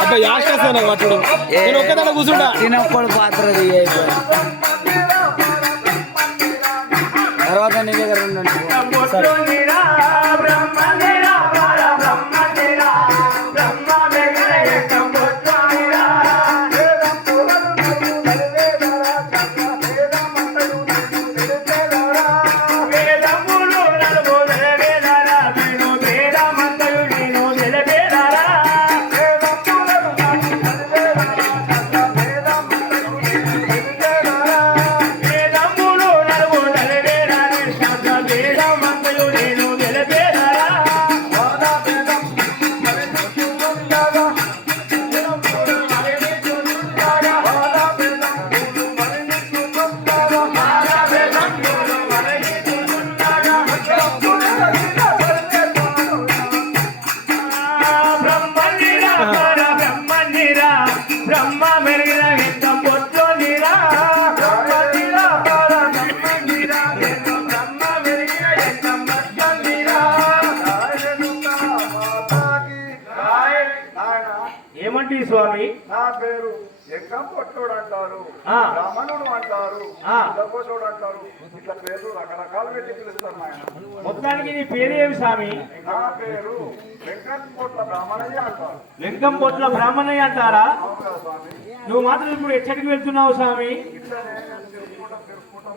అబ్బా యాస్టేస్తాను పట్టుడు నేను ఒక్కదాన్ని కూర్చుంటా తినొక్కడు పాత్ర తర్వాత నీ దగ్గర ఉండండి. ఏమంటే స్వామి నా పేరు యజ్ఞం పొట్టుడు అంటారు, బ్రాహ్మణుడు అంటారు, దకోసుడు అంటారు. ఇట్లా పేర్లు రకరకాలు పెట్టి పిలుస్తారు నాయన. మొత్తానికి నీ పేరు ఏమి స్వామి? నా పేరు వెంకట పొట్ల బ్రాహ్మణయ్య అంటారు. లింగం పొట్ల బ్రాహ్మణయ్య అంటారా? అవును కదా స్వామి. నువ్వు మాత్రం ఇప్పుడు ఎక్కడికి వెళ్తున్నావు స్వామి? ఇట్లనే తెలుసుకుంటాం